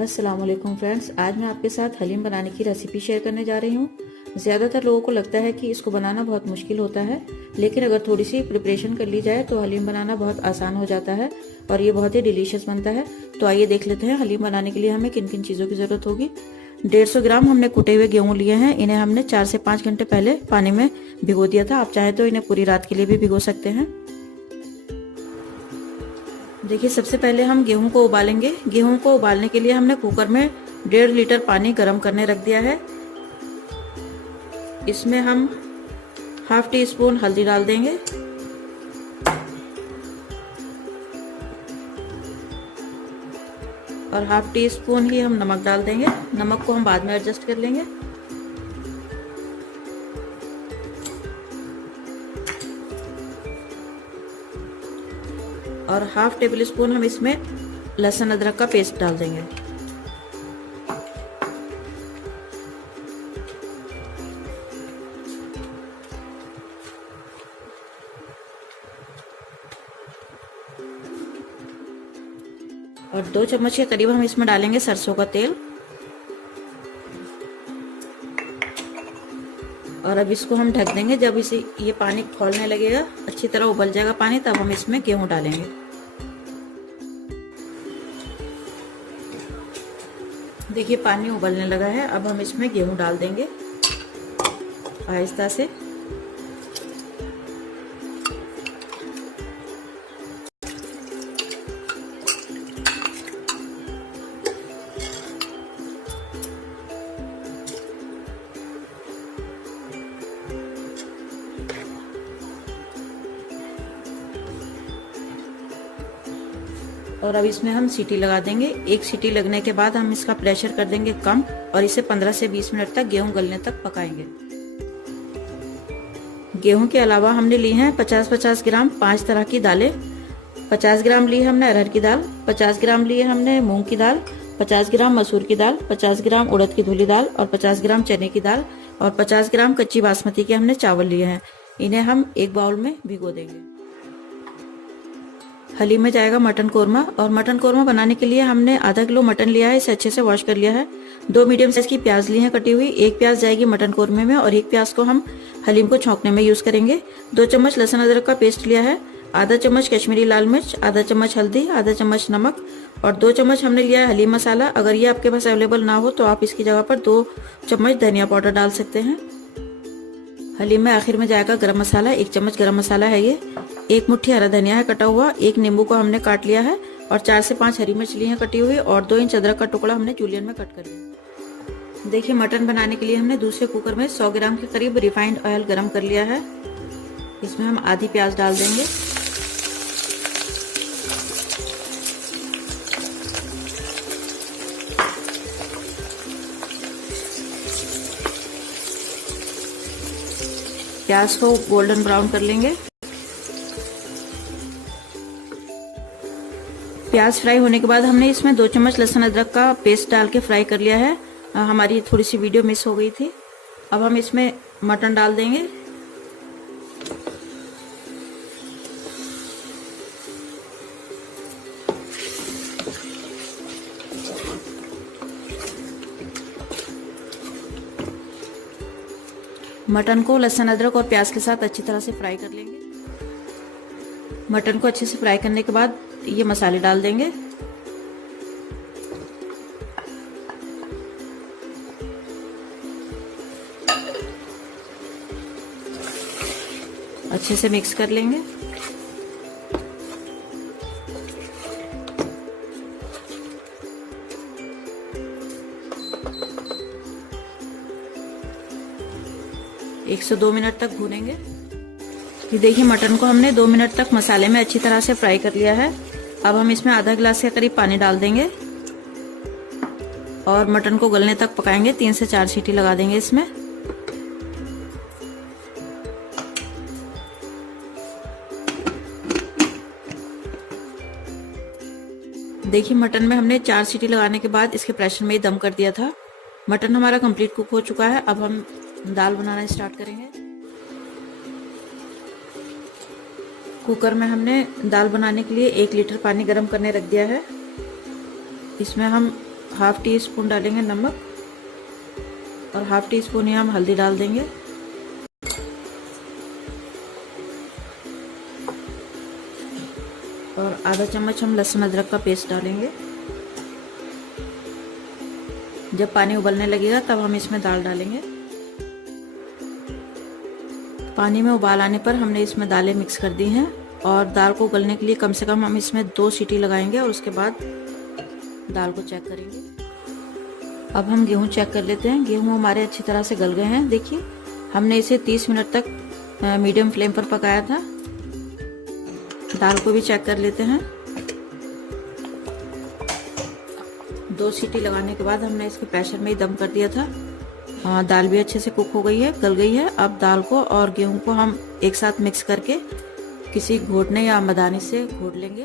अस्सलाम वालेकुम फ्रेंड्स, आज मैं आपके साथ हलीम बनाने की रेसिपी शेयर करने जा रही हूँ। ज़्यादातर लोगों को लगता है कि इसको बनाना बहुत मुश्किल होता है, लेकिन अगर थोड़ी सी प्रिपरेशन कर ली जाए तो हलीम बनाना बहुत आसान हो जाता है और ये बहुत ही डिलीशियस बनता है। तो आइए देख लेते हैं हलीम बनाने के लिए हमें किन किन चीज़ों की ज़रूरत होगी। 150 ग्राम हमने कुटे हुए गेहूँ लिए हैं। इन्हें हमने 4 से 5 घंटे पहले पानी में भिगो दिया था। आप चाहे तो इन्हें पूरी रात के लिए भी भिगो सकते हैं। देखिए, सबसे पहले हम गेहूं को उबालेंगे। गेहूं को उबालने के लिए हमने कुकर में 1.5 लीटर पानी गर्म करने रख दिया है। इसमें हम हाफ टी स्पून हल्दी डाल देंगे और हाफ टी स्पून ही हम नमक डाल देंगे। नमक को हम बाद में एडजस्ट कर लेंगे। और हाफ टेबल स्पून हम इसमें लहसुन अदरक का पेस्ट डाल देंगे। और 2 चम्मच के करीब हम इसमें डालेंगे सरसों का तेल। और अब इसको हम ढक देंगे। जब ये पानी खौलने लगेगा, अच्छी तरह उबल जाएगा पानी, तब हम इसमें गेहूं डालेंगे। देखिए, पानी उबलने लगा है। अब हम इसमें गेहूं डाल देंगे आहिस्ता से। और अब इसमें हम सीटी लगा देंगे। एक सीटी लगने के बाद हम इसका प्रेशर कर देंगे कम और इसे 15 से 20 मिनट तक गेहूं गलने तक पकाएंगे। गेहूं के अलावा हमने ली हैं 50-50 ग्राम 5 तरह की दालें। 50 ग्राम ली हमने अरहर की दाल, 50 ग्राम ली हमने मूंग की दाल, 50 ग्राम मसूर की दाल, 50 ग्राम उड़द की धुली दाल और 50 ग्राम चने की दाल और 50 ग्राम कच्ची बासमती के हमने चावल लिए हैं। इन्हें हम एक बाउल में भिगो देंगे। हलीम में जाएगा मटन कोरमा। और मटन कोरमा बनाने के लिए हमने आधा किलो मटन लिया है। इसे अच्छे से वॉश कर लिया है। 2 मीडियम साइज की प्याज ली है कटी हुई। 1 प्याज जाएगी मटन कोरमे में और 1 प्याज को हम हलीम को छौंकने में यूज करेंगे। 2 चम्मच लहसुन अदरक का पेस्ट लिया है। आधा चम्मच कश्मीरी लाल मिर्च, आधा चम्मच हल्दी, आधा चम्मच नमक और 2 चम्मच हमने लिया है हलीम मसाला। अगर ये आपके पास अवेलेबल ना हो तो आप इसकी जगह पर 2 चम्मच धनिया पाउडर डाल सकते हैं। हलीम में आखिर में जाएगा गरम मसाला। 1 चम्मच गरम मसाला है ये। 1 मुट्ठी हरा धनिया है कटा हुआ। 1 नींबू को हमने काट लिया है और 4 से 5 हरी मिर्च ली है कटी हुई और 2 इंच अदरक का टुकड़ा हमने जूलियन में कट कर लिया। देखिए, मटन बनाने के लिए हमने दूसरे कुकर में 100 ग्राम के करीब रिफाइंड ऑयल गरम कर लिया है। इसमें हम आधी प्याज डाल देंगे। प्याज को गोल्डन ब्राउन कर लेंगे। प्याज फ्राई होने के बाद हमने इसमें 2 चम्मच लहसुन अदरक का पेस्ट डाल के फ्राई कर लिया है। हमारी थोड़ी सी वीडियो मिस हो गई थी। अब हम इसमें मटन डाल देंगे। मटन को लहसुन अदरक और प्याज के साथ अच्छी तरह से फ्राई कर लेंगे। मटन को अच्छे से फ्राई करने के बाद ये मसाले डाल देंगे। अच्छे से मिक्स कर लेंगे। एक से 2 मिनट तक भूनेंगे। ये देखिए, मटन को हमने 2 मिनट तक मसाले में अच्छी तरह से फ्राई कर लिया है। अब हम इसमें आधा गिलास के करीब पानी डाल देंगे और मटन को गलने तक पकाएंगे। 3 से 4 सीटी लगा देंगे इसमें। देखिए, मटन में हमने 4 सीटी लगाने के बाद इसके प्रेशर में ही दम कर दिया था। मटन हमारा कंप्लीट कुक हो चुका है। अब हम दाल बनाना स्टार्ट करेंगे। कुकर में हमने दाल बनाने के लिए 1 लीटर पानी गर्म करने रख दिया है। इसमें हम हाफ टी स्पून डालेंगे नमक और हाफ टी स्पून ही हम हल्दी डाल देंगे। और आधा चम्मच हम लहसुन अदरक का पेस्ट डालेंगे। जब पानी उबलने लगेगा तब हम इसमें दाल डालेंगे। पानी में उबाल आने पर हमने इसमें दालें मिक्स कर दी हैं और दाल को उबलने के लिए कम से कम हम इसमें 2 सीटी लगाएंगे और उसके बाद दाल को चेक करेंगे। अब हम गेहूं चेक कर लेते हैं। गेहूं हमारे अच्छी तरह से गल गए हैं। देखिए हमने इसे 30 मिनट तक मीडियम फ्लेम पर पकाया था। दाल को भी चेक कर लेते हैं। 2 सीटी लगाने के बाद हमने इसके प्रेशर में ही दम कर दिया था। दाल भी अच्छे से कुक हो गई है, गल गई है। अब दाल को और गेहूं को हम एक साथ मिक्स करके किसी घोटने या मदानी से घोट लेंगे।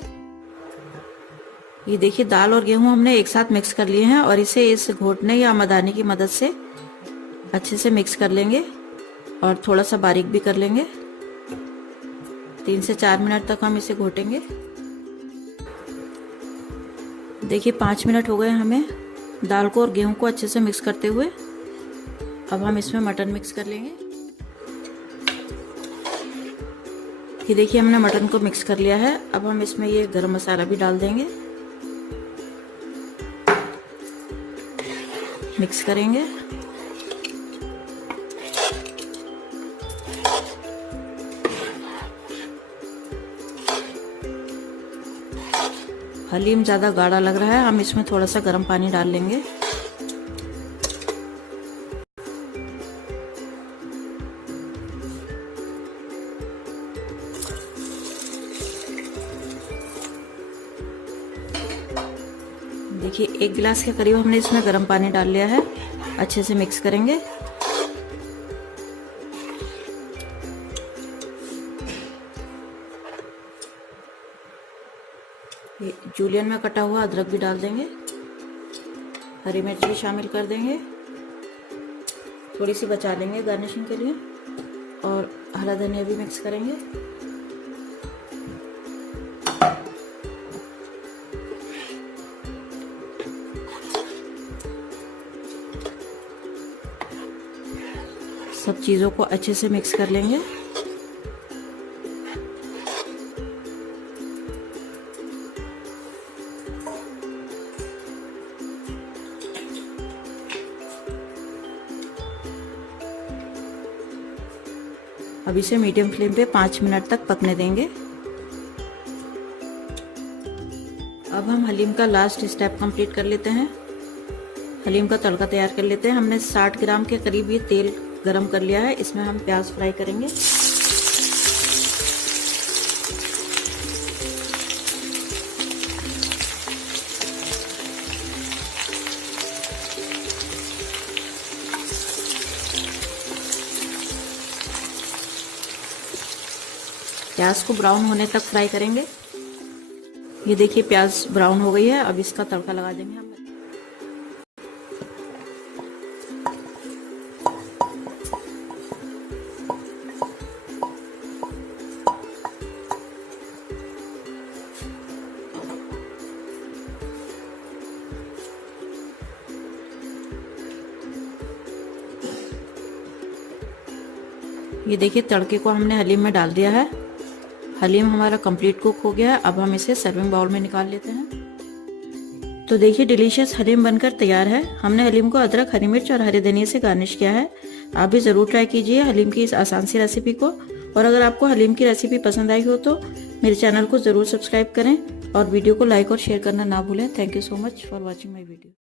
ये देखिए दाल और गेहूं हमने एक साथ मिक्स कर लिए हैं और इसे इस घोटने या मदानी की मदद से अच्छे से मिक्स कर लेंगे और थोड़ा सा बारीक भी कर लेंगे। 3 से 4 मिनट तक हम इसे घोटेंगे। देखिए 5 मिनट हो गए हमें दाल को और गेहूं को अच्छे से मिक्स करते हुए। अब हम इसमें मटन मिक्स कर लेंगे। ये देखिए हमने मटन को मिक्स कर लिया है। अब हम इसमें ये गरम मसाला भी डाल देंगे, मिक्स करेंगे। हलीम ज़्यादा गाढ़ा लग रहा है, हम इसमें थोड़ा सा गर्म पानी डाल लेंगे। देखिए 1 गिलास के करीब हमने इसमें गर्म पानी डाल लिया है। अच्छे से मिक्स करेंगे। जूलियन में कटा हुआ अदरक भी डाल देंगे। हरी मिर्च भी शामिल कर देंगे। थोड़ी सी बचा लेंगे गार्निशिंग के लिए। और हरा धनिया भी मिक्स करेंगे। सब चीज़ों को अच्छे से मिक्स कर लेंगे। अब इसे मीडियम फ्लेम पे 5 मिनट तक पकने देंगे। अब हम हलीम का लास्ट स्टेप कंप्लीट कर लेते हैं। हलीम का तड़का तैयार कर लेते हैं। हमने 60 ग्राम के करीब ये तेल गरम कर लिया है। इसमें हम प्याज फ्राई करेंगे। प्याज को ब्राउन होने तक फ्राई करेंगे। ये देखिए प्याज ब्राउन हो गई है। अब इसका तड़का लगा देंगे हम। ये देखिए तड़के को हमने हलीम में डाल दिया है। हलीम हमारा कंप्लीट कुक हो गया है। अब हम इसे सर्विंग बाउल में निकाल लेते हैं। तो देखिए डिलीशियस हलीम बनकर तैयार है। हमने हलीम को अदरक, हरी मिर्च और हरे धनिया से गार्निश किया है। आप भी ज़रूर ट्राई कीजिए हलीम की इस आसान सी रेसिपी को। और अगर आपको हलीम की रेसिपी पसंद आई हो तो मेरे चैनल को ज़रूर सब्सक्राइब करें और वीडियो को लाइक और शेयर करना ना भूलें। Thank you so much for watching my video.